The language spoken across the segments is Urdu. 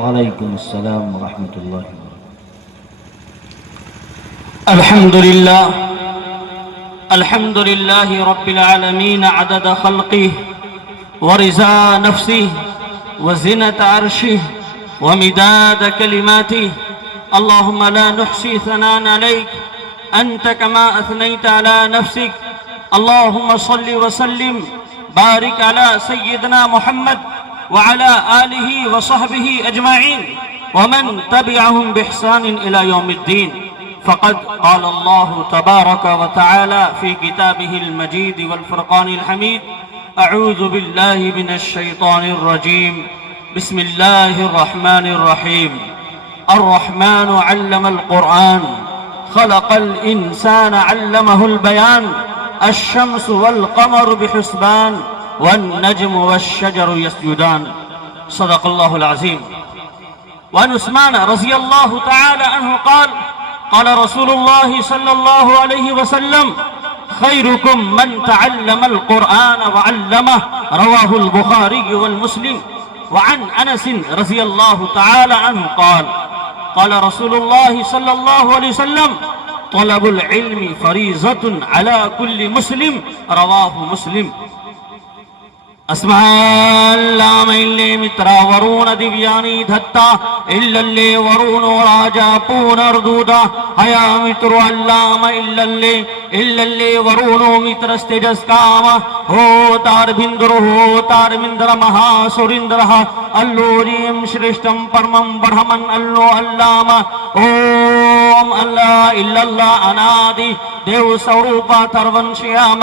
وعلیکم السلام ورحمۃ اللہ وبرکاتہ۔ الحمد للہ رب العالمین عدد خلقہ ورضا نفسہ وزنة عرشه ومداد كلماته اللهم لا نحصي ثناء عليك أنت كما أثنيت على نفسك اللهم صل وسلم بارك على سيدنا محمد وعلى آله وصحبه أجمعين ومن تبعهم بإحسان إلى يوم الدين فقد قال الله تبارك وتعالى في كتابه المجيد والفرقان الحميد أعوذ بالله من الشيطان الرجيم بسم الله الرحمن الرحيم الرحمن علم القرآن خلق الإنسان علمه البيان الشمس والقمر بحسبان والنجم والشجر يسجدان صدق الله العظيم۔ وعن عثمان رضي الله تعالى عنه قال قال رسول الله صلى الله عليه وسلم خيركم من تعلم القرآن وعلمه رواه البخاري والمسلم۔ وعن أنس رضي الله تعالى عنه قال قال رسول الله صلى الله عليه وسلم طلب العلم فريضة على كل مسلم رواه مسلم۔ اسمال ಇಲ್ಲೇ ಮಿತ್ರ ವರುಣ ದಿವ್ಯಾನಿ ದತ್ತ ಇಲ್ಲಲ್ಲೇ ವರುಣ ರಾಜ ಪೂನರ್ದೂದ ಹಯ ಮಿತ್ರ ಅಲ್ಲಾಮ ಇಲ್ಲಲ್ಲೇ ವರುಣ ಮಿತ್ರ ತೇಜಸ್ಕಾಮ ಹೋ ತಾರ್ಮಿಂದ್ರ ಮಹಾಸುರಿಂದ್ರ ಅಲ್ಲೂರಿಂ ಶ್ರೇಷ್ಠಂ ಪರಮಂ ಬ್ರಹ್ಮನ್ ಅಲ್ಲೋ ಅಲ್ಲಾಮ ಓಂ ಅಲ್ಲಾ ಇಲ್ಲಲ್ಲಾ ಅನಾದಿ ದೇವ ಸ್ವರೂಪ ತರ್ವನ್ಶ್ಯಾಮ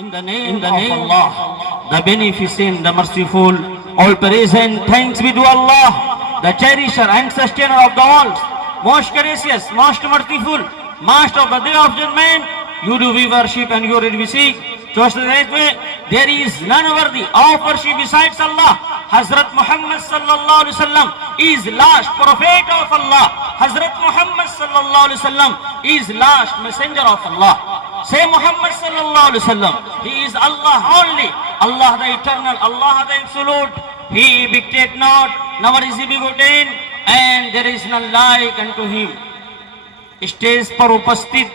In the name of Allah, the beneficent, the merciful, all praise and thanks be to Allah, the cherisher and sustainer of the world, most gracious, most merciful, master of the day of judgment. You do we worship and you did we seek. Trust that way, there is none worthy of worship besides Allah. Hazrat Muhammad sallallahu alaihi wasallam is last prophet of Allah. Hazrat Muhammad sallallahu alaihi wasallam is last messenger of Allah. Say Muhammad sallallahu alaihi wasallam, he is Allah only, Allah the eternal, Allah the absolute. He dictate not, never is he begotten, and there is none like unto him. Stage par upasthit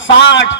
60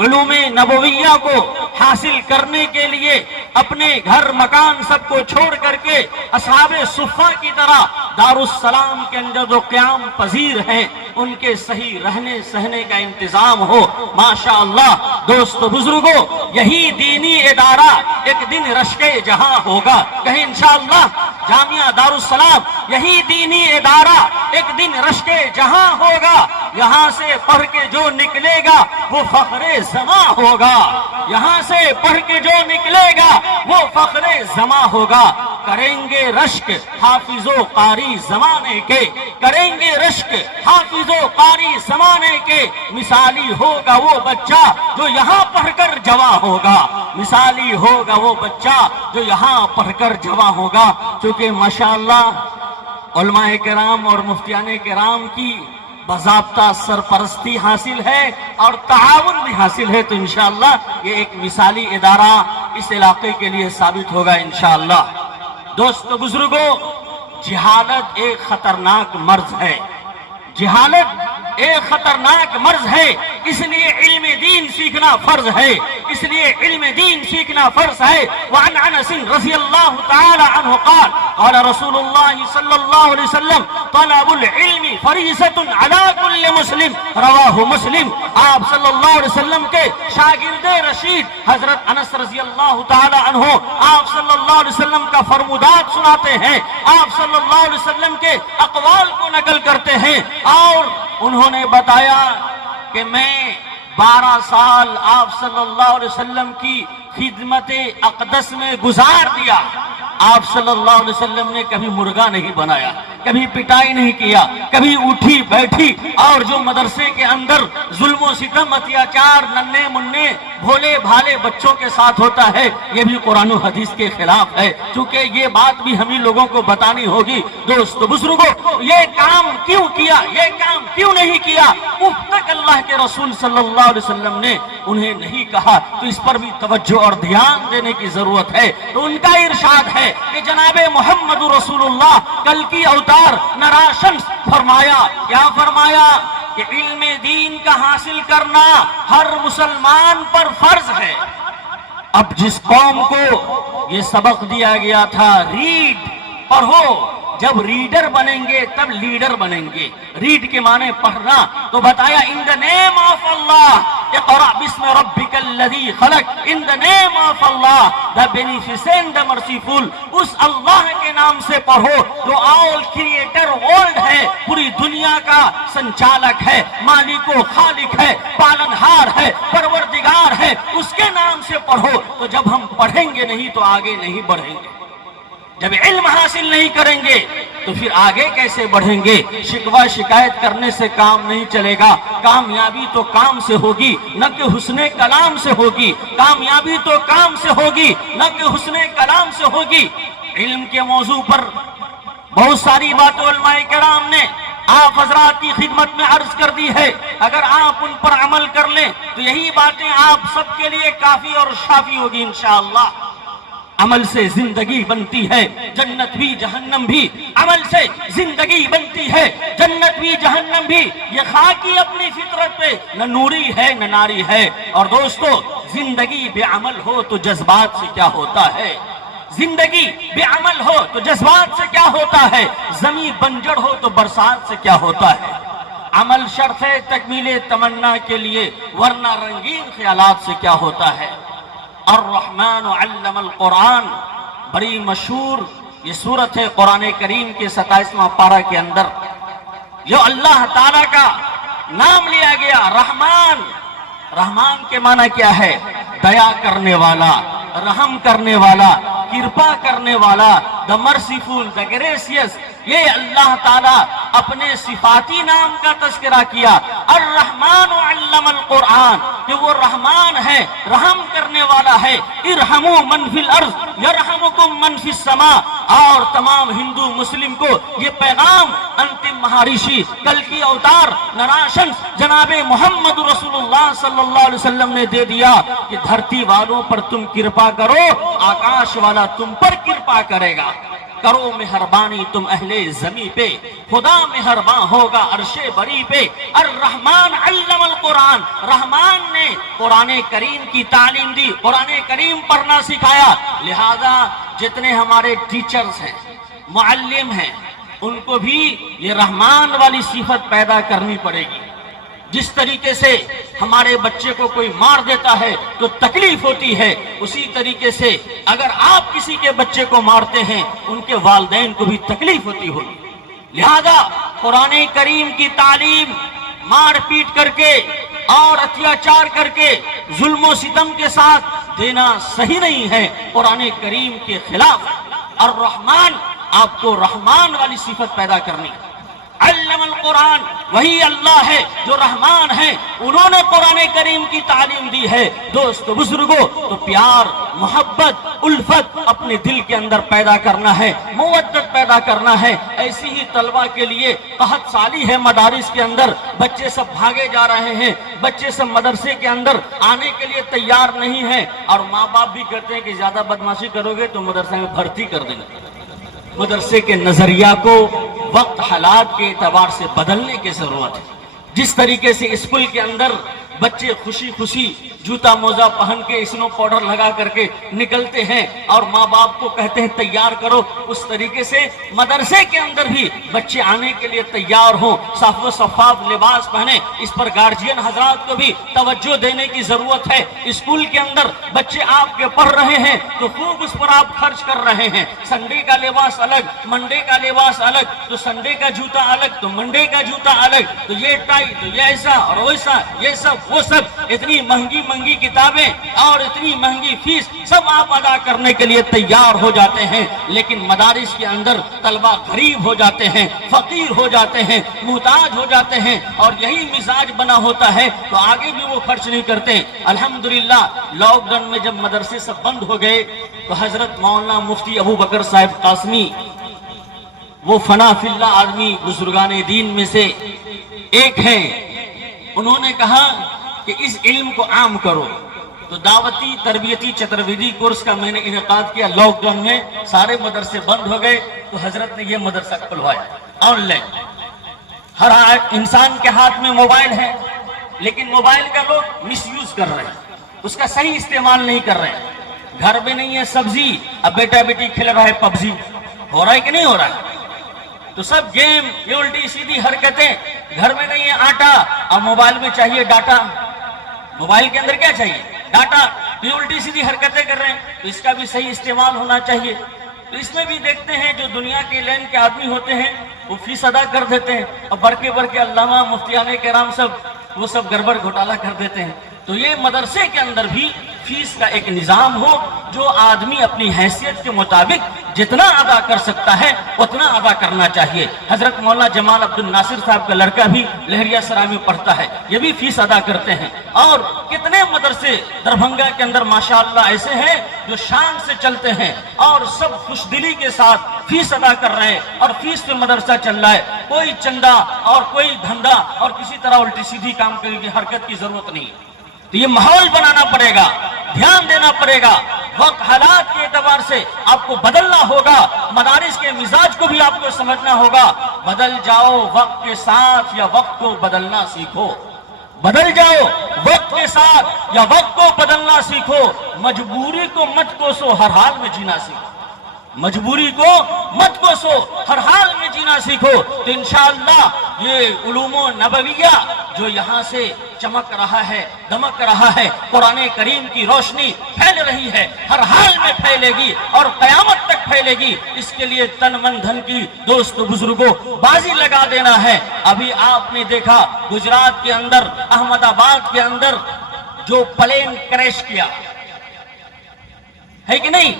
علوم نبویہ کو حاصل کرنے کے لیے اپنے گھر مکان سب کو چھوڑ کر کے اصحاب صفہ کی طرح دارالسلام کے اندر جو قیام پذیر ہیں ان کے صحیح رہنے سہنے کا انتظام ہو. ماشاءاللہ دوستو بزرگوں، یہی دینی ادارہ ایک دن رشک جہاں ہوگا. کہیں انشاءاللہ جامعہ دارالسلام یہی دینی ادارہ ایک دن رشک جہاں ہوگا. یہاں سے پڑھ کے جو نکلے گا وہ فخر زماں ہوگا. یہاں سے پڑھ کے جو نکلے گا وہ فخر زماں ہوگا. کریں گے رشک حافظ و قاری زمانے کے، کریں گے رشک حافظ و قاری زمانے کے. مثالی ہوگا وہ بچہ جو یہاں پڑھ کر جواں ہوگا. مثالی ہوگا وہ بچہ جو یہاں پڑھ کر جواں ہوگا. چونکہ ماشاءاللہ علماء کرام اور مفتیان کرام کی باضابطہ سرپرستی حاصل ہے اور تعاون بھی حاصل ہے، تو انشاءاللہ یہ ایک مثالی ادارہ اس علاقے کے لیے ثابت ہوگا انشاءاللہ. دوستو بزرگوں، جہالت ایک خطرناک مرض ہے. جہالت ایک خطرناک مرض ہے، اس لیے علم دین سیکھنا فرض ہے. اس لیے علم دین سیکھنا فرض ہے. وعن انس رضی اللہ تعالی عنہ قال قال رسول اللہ صلی اللہ علیہ وسلم طلب العلم فریضۃ علی کل مسلم رواہ مسلم. آپ صلی اللہ علیہ وسلم کے شاگرد رشید حضرت انس رضی اللہ تعالی عنہ آپ صلی اللہ علیہ وسلم کا فرمودات سناتے ہیں، آپ صلی اللہ علیہ وسلم کے اقوال کو نقل کرتے ہیں. اور انہوں نے بتایا کہ میں 12 سال آپ صلی اللہ علیہ وسلم کی خدمت اقدس میں گزار دیا. آپ صلی اللہ علیہ وسلم نے کبھی مرغا نہیں بنایا، کبھی پٹائی نہیں کیا، کبھی اٹھی بیٹھی. اور جو مدرسے کے اندر ظلم و ستم اتیاچار ننھے منھے بھولے بھالے بچوں کے ساتھ ہوتا ہے، یہ بھی قرآن و حدیث کے خلاف ہے. چونکہ یہ بات بھی ہمیں لوگوں کو بتانی ہوگی. دوستو بزرگوں، یہ کام کیوں کیا، یہ کام کیوں نہیں کیا، اب تک اللہ کے رسول صلی اللہ علیہ وسلم نے انہیں نہیں کہا. تو اس پر بھی توجہ اور دھیان دینے کی ضرورت ہے. تو ان کا ارشاد ہے کہ جناب محمد رسول اللہ کل کی اوتار نرا شمس فرمایا، کیا فرمایا کہ علم دین کا حاصل کرنا ہر مسلمان پر فرض ہے. اب جس قوم کو یہ سبق دیا گیا تھا ریڈ پڑھو، جب ریڈر بنیں گے تب لیڈر بنیں گے. ریڈ کے معنی پڑھنا، تو بتایا ان دا نیم آف اللہ اقرأ بسم ربک الذی خلق. ان دا name of Allah the بینیفیسنٹ the merciful, اس اللہ کے نام سے پڑھو جو آل کریٹر ورلڈ ہے، پوری دنیا کا سنچالک ہے، مالک و خالق ہے، پالنہار ہے، پروردگار ہے. اس کے نام سے پڑھو. تو جب ہم پڑھیں گے نہیں تو آگے نہیں بڑھیں گے. جب علم حاصل نہیں کریں گے تو پھر آگے کیسے بڑھیں گے؟ شکوہ شکایت کرنے سے کام نہیں چلے گا. کامیابی تو کام سے ہوگی، نہ کہ حسن کلام سے ہوگی. کامیابی تو کام سے ہوگی، نہ کہ حسن کلام سے ہوگی. علم کے موضوع پر بہت ساری باتیں علماء کرام نے آپ حضرات کی خدمت میں عرض کر دی ہے. اگر آپ ان پر عمل کر لیں تو یہی باتیں آپ سب کے لیے کافی اور شافی ہوگی انشاءاللہ. عمل سے زندگی بنتی ہے، جنت بھی جہنم بھی. عمل سے زندگی بنتی ہے، جنت بھی جہنم بھی. یہ خاکی اپنی فطرت پہ نہ نوری ہے نہ ناری ہے. اور دوستو، زندگی بے عمل ہو تو جذبات سے کیا ہوتا ہے؟ زندگی بے عمل ہو تو جذبات سے کیا ہوتا ہے؟ زمین بنجر ہو تو برسات سے کیا ہوتا ہے؟ عمل شرط ہے تکمیل تمنا کے لیے، ورنہ رنگین خیالات سے کیا ہوتا ہے؟ الرحمن علم القرآن، بڑی مشہور یہ سورت ہے قرآن کریم کے 27واں پارہ کے اندر. جو اللہ تعالیٰ کا نام لیا گیا رحمان. رحمان کے معنی کیا ہے؟ دیا کرنے والا، رحم کرنے والا، کرپا کرنے والا، the merciful, the gracious. یہ اللہ تعالیٰ اپنے صفاتی نام کا تذکرہ کیا. الرحمن علم القرآن، کہ وہ رحمان ہے، رحم کرنے والا ہے. ارحموا من فی الارض یرحمکم من فی السماء. اور تمام ہندو مسلم کو یہ پیغام انتم مہارشی کل کی اوتار نراشنس جناب محمد رسول اللہ صلی اللہ علیہ وسلم نے دے دیا کہ دھرتی والوں پر تم کرپا کرو، آکاش والا تم پر کرپا کرے گا. کرو مہربانی تم اہل زمیں پہ، خدا مہربان ہوگا عرش بری پہ۔ الرحمن علم القرآن، رحمان نے قرآن کریم کی تعلیم دی، قرآن کریم پڑھنا سکھایا۔ لہذا جتنے ہمارے ٹیچرز ہیں، معلم ہیں، ان کو بھی یہ رحمان والی صفت پیدا کرنی پڑے گی۔ جس طریقے سے ہمارے بچے کو کوئی مار دیتا ہے تو تکلیف ہوتی ہے، اسی طریقے سے اگر آپ کسی کے بچے کو مارتے ہیں ان کے والدین کو بھی تکلیف ہوتی ہوگی۔ لہذا قرآن کریم کی تعلیم مار پیٹ کر کے اور اتیاچار کر کے ظلم و ستم کے ساتھ دینا صحیح نہیں ہے، قرآن کریم کے خلاف۔ الرحمن، آپ کو رحمان والی صفت پیدا کرنی۔ علم القرآن، وہی اللہ ہے جو رحمان ہے، انہوں نے قرآن کریم کی تعلیم دی ہے۔ دوست بزرگوں، تو پیار، محبت، الفت اپنے دل کے اندر پیدا کرنا ہے، مودت پیدا کرنا ہے۔ ایسی ہی طلبہ کے لیے قحط سالی ہے مدارس کے اندر، بچے سب بھاگے جا رہے ہیں، بچے سب مدرسے کے اندر آنے کے لیے تیار نہیں ہیں، اور ماں باپ بھی کہتے ہیں کہ زیادہ بدماشی کرو گے تو مدرسے میں بھرتی کر دیں گے۔ مدرسے کے نظریہ کو وقت حالات کے اعتبار سے بدلنے کی ضرورت ہے۔ جس طریقے سے اسکول کے اندر بچے خوشی خوشی جوتا موزہ پہن کے اسنو پاؤڈر لگا کر کے نکلتے ہیں اور ماں باپ کو کہتے ہیں تیار کرو، اس طریقے سے مدرسے کے اندر بھی بچے آنے کے لیے تیار ہوں، صاف و شفاف لباس پہنے۔ اس پر گارجین حضرات کو بھی توجہ دینے کی ضرورت ہے۔ اسکول کے اندر بچے آپ کے پڑھ رہے ہیں تو خوب اس پر آپ خرچ کر رہے ہیں۔ سنڈے کا لباس الگ، منڈے کا لباس الگ، تو سنڈے کا جوتا الگ تو منڈے کا جوتا الگ، تو یہ ٹائی تو یہ ایسا اور ویسا، یہ سب وہ سب، اتنی مہنگی کتابیں اور اتنی مہنگی فیس سب آپ ادا کرنے کے لیے تیار ہو جاتے ہیں، لیکن مدارس کے اندر طلبہ غریب ہو جاتے ہیں، فقیر ہو جاتے ہیں، محتاج ہو جاتے ہیں، اور یہی مزاج بنا ہوتا ہے تو آگے بھی وہ خرچ نہیں کرتے۔ الحمدللہ لاک ڈاؤن میں جب مدرسے سب بند ہو گئے تو حضرت مولانا مفتی ابو بکر صاحب قاسمی، وہ فنا فی اللہ آدمی بزرگان دین میں سے ایک ہیں، انہوں نے کہا کہ اس علم کو عام کرو۔ تو دعوتی تربیتی چترویدی کورس کا میں نے انعقاد کیا لاک ڈاؤن میں، سارے مدرسے بند ہو گئے تو حضرت نے یہ مدرسہ کھلوایا آن لائن۔ ہر انسان کے ہاتھ میں موبائل ہے، لیکن موبائل کا لوگ مس یوز کر رہے ہیں، اس کا صحیح استعمال نہیں کر رہے ہیں۔ گھر میں نہیں ہے سبزی، اب بیٹا بیٹی کھیل رہا ہے پبجی، ہو رہا ہے کہ نہیں ہو رہا ہے؟ تو سب گیم، یہ الٹی سیدھی حرکتیں، گھر میں نہیں ہے آٹا اور موبائل میں چاہیے ڈاٹا۔ موبائل کے اندر کیا چاہیے؟ ڈاٹا۔ یہ الٹی سیدھی حرکتیں کر رہے ہیں، تو اس کا بھی صحیح استعمال ہونا چاہیے۔ تو اس میں بھی دیکھتے ہیں جو دنیا کے لین کے آدمی ہوتے ہیں وہ فیس ادا کر دیتے ہیں، اور بڑھ کے علامہ مفتیان کرام سب وہ سب گڑبڑ گھوٹالہ کر دیتے ہیں۔ تو یہ مدرسے کے اندر بھی فیس کا ایک نظام ہو، جو آدمی اپنی حیثیت کے مطابق جتنا ادا کر سکتا ہے اتنا ادا کرنا چاہیے۔ حضرت مولانا جمال عبد الناصر صاحب کا لڑکا بھی لہریہ سرا میں پڑھتا ہے، یہ بھی فیس ادا کرتے ہیں۔ اور کتنے مدرسے دربھنگا کے اندر ماشاءاللہ ایسے ہیں جو شان سے چلتے ہیں اور سب خوش دلی کے ساتھ فیس ادا کر رہے ہیں، اور فیس پہ مدرسہ چل رہا ہے۔ کوئی چندہ اور کوئی دھندا اور کسی طرح الٹی سیدھی کام کرنے کی حرکت کی ضرورت نہیں۔ تو یہ ماحول بنانا پڑے گا، دھیان دینا پڑے گا، وقت حالات کے اعتبار سے آپ کو بدلنا ہوگا، مدارس کے مزاج کو بھی آپ کو سمجھنا ہوگا۔ بدل جاؤ وقت کے ساتھ یا وقت کو بدلنا سیکھو۔ بدل جاؤ وقت کے ساتھ یا وقت کو بدلنا سیکھو۔ مجبوری کو مت کوسو، ہر حال میں جینا سیکھو۔ مجبوری کو مت کوسو، ہر حال میں جینا سیکھو۔ تو انشاءاللہ یہ علوم نبویہ جو یہاں سے چمک رہا ہے، دمک رہا ہے، قرآن کریم کی روشنی پھیل رہی ہے، ہر حال میں پھیلے گی اور قیامت تک پھیلے گی۔ اس کے لیے تن من دھن کی دوست بزرگوں بازی لگا دینا ہے۔ ابھی آپ نے دیکھا گجرات کے اندر، احمد آباد کے اندر جو پلین کریش کیا ہے کہ نہیں،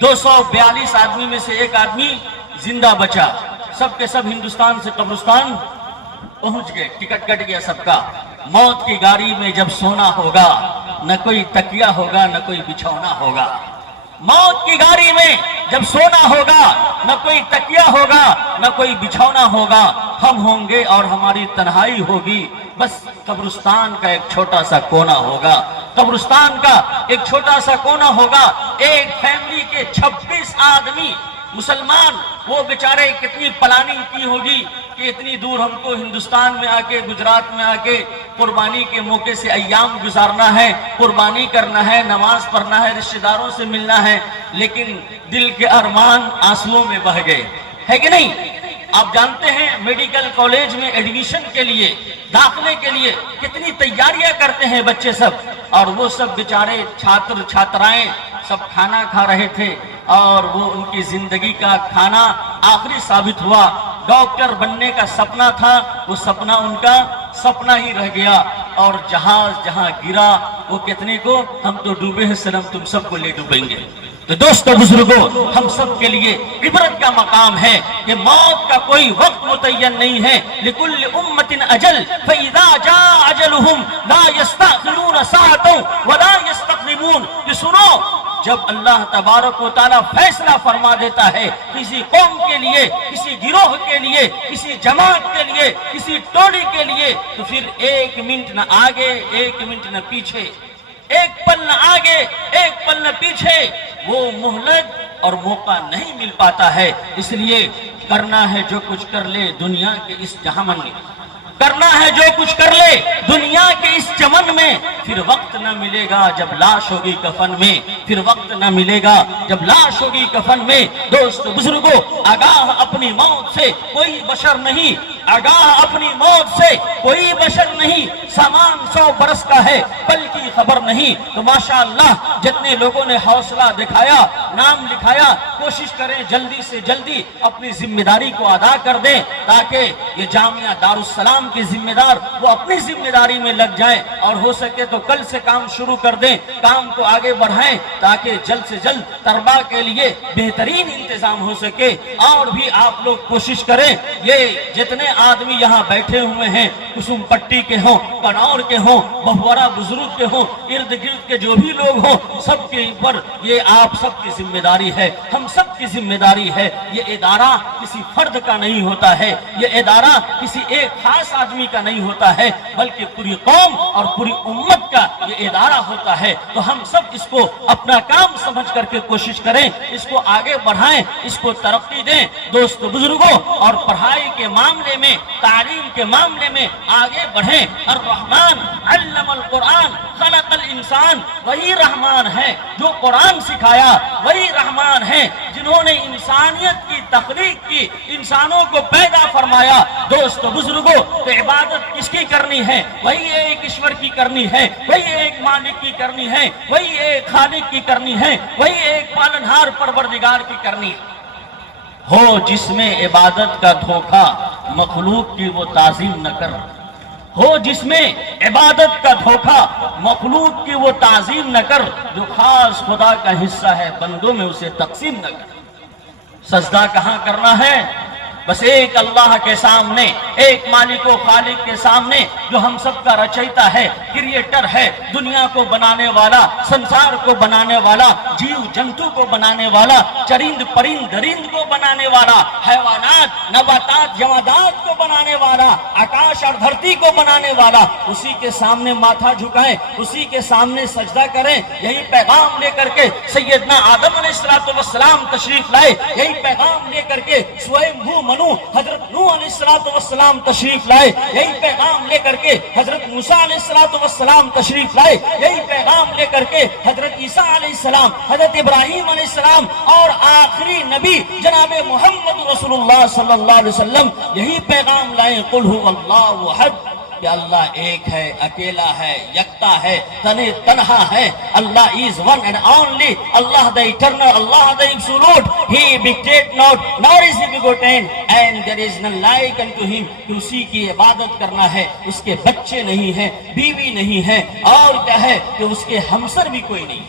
242 آدمی میں سے ایک آدمی زندہ بچا، سب کے سب ہندوستان سے قبرستان پہنچ گئے، ٹکٹ کٹ گیا سب کا۔ موت کی گاڑی میں جب سونا ہوگا نہ کوئی تکیہ ہوگا نہ کوئی بچھونا ہوگا۔ موت کی گاڑی میں جب سونا ہوگا نہ کوئی تکیہ ہوگا نہ کوئی بچھونا ہوگا، ہم ہوں گے اور ہماری تنہائی ہوگی، بس قبرستان کا ایک چھوٹا سا کونا ہوگا، قبرستان کا ایک چھوٹا سا کونا ہوگا، ایک فیملی کے 26 آدمی مسلمان، وہ بیچارے کتنی پلاننگ کی ہوگی کہ اتنی دور ہم کو ہندوستان میں آ کے، گجرات میں آ کے قربانی کے موقع سے ایام گزارنا ہے، قربانی کرنا ہے، نماز پڑھنا ہے، رشتہ داروں سے ملنا ہے، لیکن دل کے ارمان آنسوؤں میں بہہ گئے، ہے کہ نہیں؟ آپ جانتے ہیں میڈیکل کالج میں ایڈمیشن کے لیے، داخلے کے لیے کتنی تیاریاں کرتے ہیں بچے سب، اور وہ سب بیچارے چھاتر چھاترائیں سب کھانا کھا رہے تھے، اور وہ ان کی زندگی کا کھانا آخری ثابت ہوا۔ ڈاکٹر بننے کا سپنا تھا، وہ سپنا ان کا سپنا ہی رہ گیا، اور جہاز جہاں گرا وہ کتنے کو، ہم تو ڈوبے ہیں صنم تم سب کو لے ڈوبیں گے۔ تو دوستو بزرگوں، ہم سب کے لیے عبرت کا مقام ہے کہ موت کا کوئی وقت متعین نہیں ہے، لکل امت اجل فاذا جاء اجلهم لا يستأخرون ساعة ولا يستقدمون۔ کہ سنو، جب اللہ تبارک و تعالیٰ فیصلہ فرما دیتا ہے کسی قوم کے لیے، کسی گروہ کے لیے، کسی جماعت کے لیے، کسی ٹولی کے لیے، تو پھر ایک منٹ نہ آگے ایک منٹ نہ پیچھے، ایک پل نہ آگے ایک پل نہ پیچھے، وہ مہلت اور موقع نہیں مل پاتا ہے۔ اس لیے کرنا ہے جو کچھ کر لے دنیا کے اس جہان میں، کرنا ہے جو کچھ کر لے دنیا کے اس چمن میں، پھر وقت نہ ملے گا جب لاش ہوگی کفن میں، پھر وقت نہ ملے گا جب لاش ہوگی کفن میں۔ دوست بزرگوں، آگاہ اپنی موت سے کوئی بشر نہیں، آگاہ اپنی موت سے کوئی بشر نہیں، سامان 100 برس کا ہے پل کی خبر نہیں۔ تو ماشاءاللہ جتنے لوگوں نے حوصلہ دکھایا، نام لکھایا، کوشش کریں جلدی سے جلدی اپنی ذمہ داری کو ادا کر دیں، تاکہ یہ جامعہ دارالسلام کے ذمہ دار وہ اپنی ذمہ داری میں لگ جائیں، اور ہو سکے تو کل سے کام شروع کر دیں، کام کو آگے بڑھائیں، تاکہ جلد سے جلد طلباء کے لیے بہترین انتظام ہو سکے۔ اور بھی آپ لوگ کوشش کریں، یہ جتنے آدمی یہاں بیٹھے ہوئے ہیں، کسم پٹی کے ہوں، کنور کے ہوں، بہورا بزرگ کے ہوں، ارد گرد کے جو بھی لوگ ہوں، سب کے اوپر یہ آپ سب کی ذمہ داری ہے، ہم سب کی ذمہ داری ہے۔ یہ ادارہ کسی فرد کا نہیں ہوتا ہے، یہ ادارہ کسی ایک خاص آدمی کا نہیں ہوتا ہے، بلکہ پوری قوم اور پوری امت کا یہ ادارہ ہوتا ہے۔ تو ہم سب اس کو اپنا کام سمجھ کر کے کوشش کریں، اس کو آگے بڑھائیں، اس کو ترقی دیں۔ دوست بزرگوں، اور پڑھائی کے معاملے میں، تعلیم کے معاملے میں آگے بڑھیں۔ الرحمن علم القرآن خلق الانسان، وہی رحمان ہے جو قرآن سکھایا، وہی رحمان ہے جنہوں نے انسانیت کی تخلیق کی، انسانوں کو پیدا فرمایا۔ دوست بزرگوں، تو عبادت کس کی کرنی ہے؟ وہی ایک ایشور کی کرنی ہے، وہی ایک مالک کی کرنی ہے، وہی ایک خالق کی کرنی ہے، وہی ایک پالنہار پروردگار کی کرنی ہے۔ ہو جس میں عبادت کا دھوکہ، مخلوق کی وہ تعظیم نہ کر۔ ہو جس میں عبادت کا دھوکہ، مخلوق کی وہ تعظیم نہ کر، جو خاص خدا کا حصہ ہے بندوں میں اسے تقسیم نہ کر۔ سجدہ کہاں کرنا ہے؟ بس ایک اللہ کے سامنے، ایک مالک و خالق کے سامنے، جو ہم سب کا رچیتا ہے، کریٹر ہے، دنیا کو بنانے والا، سنسار کو بنانے والا، جیو جنتو کو بنانے والا، چرند پرند درند کو بنانے والا، حیوانات نباتات جمادات کو بنانے والا، آکاش اور دھرتی کو بنانے والا، اسی کے سامنے ماتھا جھکائیں، اسی کے سامنے سجدہ کریں۔ یہی پیغام لے کر کے سیدنا آدم علیہ السلام تشریف لائے، یہی پیغام لے کر کے سوئمبھو حضرت نوح علیہ السلام تشریف لائے، یہی پیغام لے کر کے حضرت موسیٰ علیہ السلام تشریف لائے، یہی پیغام لے کر کے حضرت عیسیٰ علیہ السلام، حضرت ابراہیم علیہ السلام، اور آخری نبی جناب محمد رسول اللہ صلی اللہ علیہ وسلم یہی پیغام لائے، قل هو اللہ احد، کہ اللہ ایک ہے، اکیلا ہے، یکتا ہے، تنہا ہے۔ اللہ is one and only، Allah the eternal، Allah the absolute، he begat not nor is he begotten and there is none like unto him۔ کہ اسی کی عبادت کرنا ہے، اس کے بچے نہیں ہیں، بیوی نہیں ہے، اور کیا ہے کہ اس کے ہمسر بھی کوئی نہیں،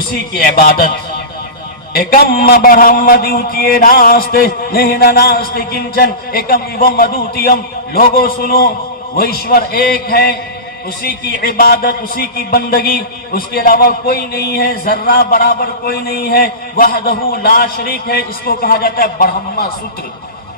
اسی کی عبادت۔ ایکم برہم دیوتیے ناستے نہنا ناستے کنچن ایکم ایوم ادوتیم۔ لوگوں سنو، وہ ایشور ایک ہے، اسی کی عبادت، اسی کی بندگی، اس کے علاوہ کوئی نہیں ہے، ذرہ برابر کوئی نہیں ہے۔ وحدہ لا شریک ہے، اس کو کہا جاتا ہے برہما سوتر۔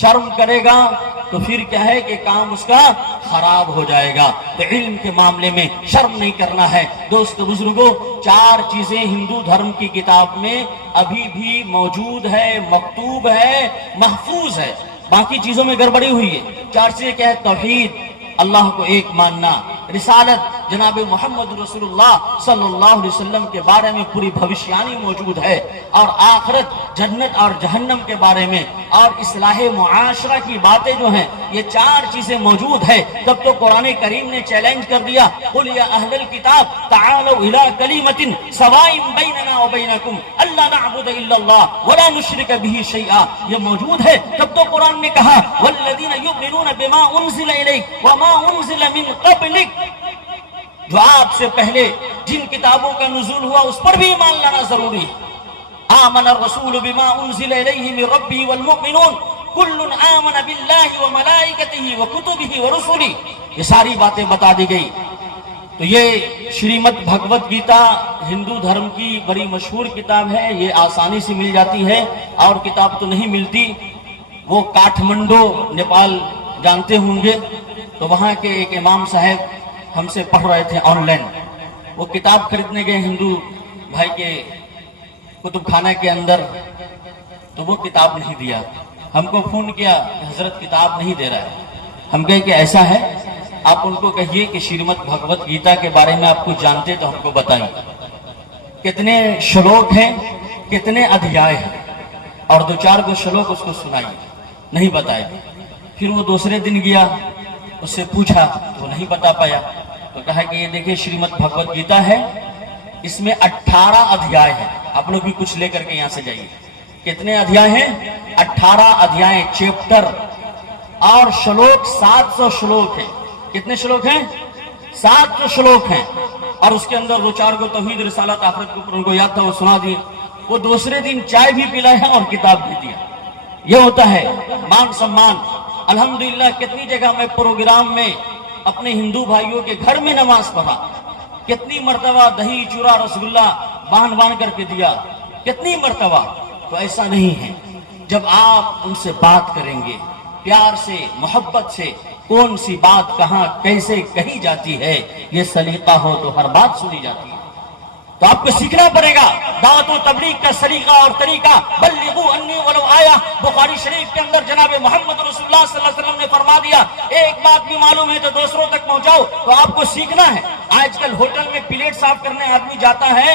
شرم کرے گا تو پھر کیا ہے کہ کام اس کا خراب ہو جائے گا. تو علم کے معاملے میں شرم نہیں کرنا ہے. دوست بزرگوں، 4 چیزیں ہندو دھرم کی کتاب میں ابھی بھی موجود ہے، مکتوب ہے، محفوظ ہے. باقی چیزوں میں گڑبڑی ہوئی ہے. 4 چیزیں کیا ہے؟ توحید، اللہ کو ایک ماننا، رسالت، جناب محمد رسول اللہ صلی اللہ علیہ وسلم کے بارے میں پوری بھوشیانی موجود ہے، اور آخرت، جنت اور جہنم کے بارے میں، اور اصلاح معاشرہ کی باتیں جو ہیں، یہ 4 چیزیں موجود ہے. تب تو قرآن کریم نے چیلنج کر دیا، قل یا اہل الکتاب تعالوا الی کلمۃ سواء بیننا وبینکم الا نعبد الا اللہ ولا نشرک بہ شیئا. یہ موجود ہے. تب تو قرآن نے کہا والذین یؤمنون بما انزل الیک وما انزل من قبلک، جو آپ سے پہلے جن کتابوں کا نزول ہوا اس پر بھی ایمان لانا ضروری ہے. آمن الرسول بما انزل الیہ من ربہ والمؤمنون کل آمن باللہ وملائکتہ وکتبہ ورسلہ. یہ ساری باتیں بتا دی گئی. تو یہ شریمد بھگوت گیتا ہندو دھرم کی بڑی مشہور کتاب ہے. یہ آسانی سے مل جاتی ہے، اور کتاب تو نہیں ملتی. وہ کاٹھمنڈو نیپال جانتے ہوں گے، تو وہاں کے ایک امام صاحب ہم سے پڑھ رہے تھے آن لائن. وہ کتاب خریدنے گئے ہندو بھائی کے کتب خانہ کے اندر، تو وہ کتاب نہیں دیا. ہم کو فون کیا کہ حضرت کتاب نہیں دے رہا ہے. ہم کہے کہ ایسا ہے، آپ ان کو کہیے کہ شریمد بھگوت گیتا کے بارے میں آپ کچھ جانتے تو ہم کو بتائیں. کتنے شلوک ہیں، کتنے ادھیائے ہیں، اور 2-4 کو شلوک اس کو سنائیے. نہیں بتائے. پھر وہ دوسرے دن گیا، اس سے پوچھا تو وہ نہیں بتا پایا. تو کہا کہ یہ دیکھیں شریمد بھگوت گیتا ہے، اس میں 18 ادھیائے ہیں. آپ لوگ بھی کچھ لے کر کے یہاں سے جائیے. کتنے ادھیائے ہیں؟ 18 ادھیائے، چیپٹر، اور شلوک 700 شلوک ہیں. کتنے شلوک ہیں؟ 700 شلوک ہیں. اور اس کے اندر 2-4 کو توحید، رسالت، آخرت کے اوپر ان کو یاد تھا، وہ سنا دیے. وہ دوسرے دن چائے بھی پلایا اور کتاب بھی دیا. یہ ہوتا ہے مان سمان. الحمدللہ کتنی جگہ میں پروگرام میں اپنے ہندو بھائیوں کے گھر میں نماز پڑھا. کتنی مرتبہ دہی چورا رسگلہ باندھ کر کے دیا، کتنی مرتبہ. تو ایسا نہیں ہے. جب آپ ان سے بات کریں گے پیار سے، محبت سے، کون سی بات کہاں کیسے کہی جاتی ہے، یہ سلیقہ ہو تو ہر بات سنی جاتی ہے. تو آپ کو سیکھنا پڑے گا دعوت و تبلیغ کا سلیقہ اور طریقہ. بلغوا انی ولو آیہ، بخاری شریف کے اندر جناب محمد رسول اللہ صلی اللہ علیہ وسلم نے فرما دیا ایک بات بھی معلوم ہے تو دوسروں تک پہنچاؤ. تو آپ کو سیکھنا ہے. آج کل ہوٹل میں پلیٹ صاف کرنے آدمی جاتا ہے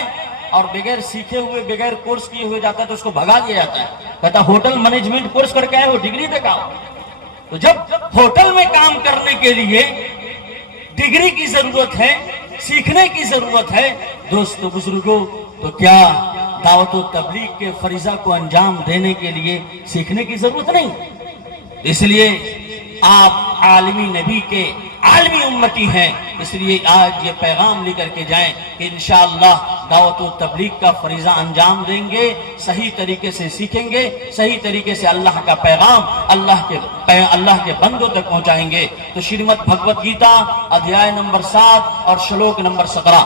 اور بغیر سیکھے ہوئے، بغیر کورس کیے ہوئے جاتا ہے تو اس کو بھگا دیا جاتا ہے. کہتا ہوٹل مینجمنٹ کورس کر کے آئے ہو، ڈگری تک آؤ. تو جب ہوٹل میں کام کرنے کے لیے ڈگری کی ضرورت ہے، سیکھنے کی ضرورت ہے، دوستو بزرگوں، تو کیا دعوت و تبلیغ کے فریضہ کو انجام دینے کے لیے سیکھنے کی ضرورت نہیں؟ اس لیے آپ عالمی نبی کے عالمی امتی ہیں. اس لیے آج یہ پیغام لے کر کے جائیں کہ انشاءاللہ دعوت و تبلیغ کا فریضہ انجام دیں گے، صحیح طریقے سے سیکھیں گے، صحیح طریقے سے اللہ کا پیغام اللہ کے بندوں تک پہنچائیں گے. تو شریمد بھگوت گیتا ادھیائے نمبر 7 اور شلوک نمبر 17.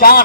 4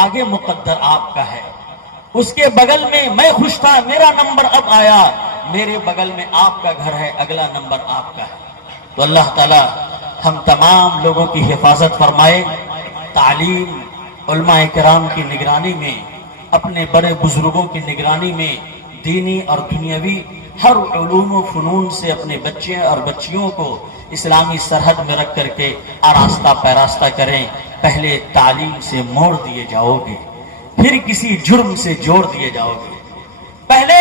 آگے مقدر آپ کا ہے. اس کے بغل میں میں خوش تھا میرا نمبر اب آیا, میرے بغل میں آپ کا گھر ہے اگلا نمبر آپ کا ہے. تو اللہ تعالی ہم تمام لوگوں کی حفاظت فرمائے. تعلیم علماء کرام کی نگرانی میں, اپنے بڑے بزرگوں کی نگرانی میں دینی اور دنیاوی ہر علوم و فنون سے اپنے بچے اور بچیوں کو اسلامی سرحد میں رکھ کر کے آراستہ پیراستہ کریں. پہلے تعلیم سے موڑ دیے جاؤ گے, پھر کسی جرم سے جوڑ دیے جاؤ گے. پہلے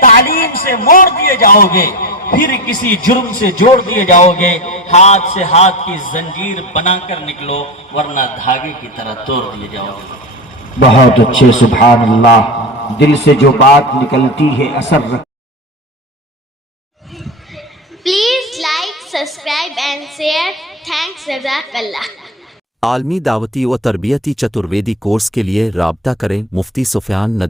تعلیم سے موڑ دیے جاؤ گے, پھر کسی جرم سے جوڑ دیے جاؤ گے. ہاتھ سے ہاتھ کی زنجیر بنا کر نکلو, ورنہ دھاگے کی طرح توڑ دیے جاؤ گے. بہت اچھے, سبحان اللہ. دل سے جو بات نکلتی ہے اثر رکھ. Please like, subscribe and share. Thanks, Jazakallah. عالمی دعوتی و تربیتی چترویدی کورس کے لیے رابطہ کریں مفتی سفیان ندوی.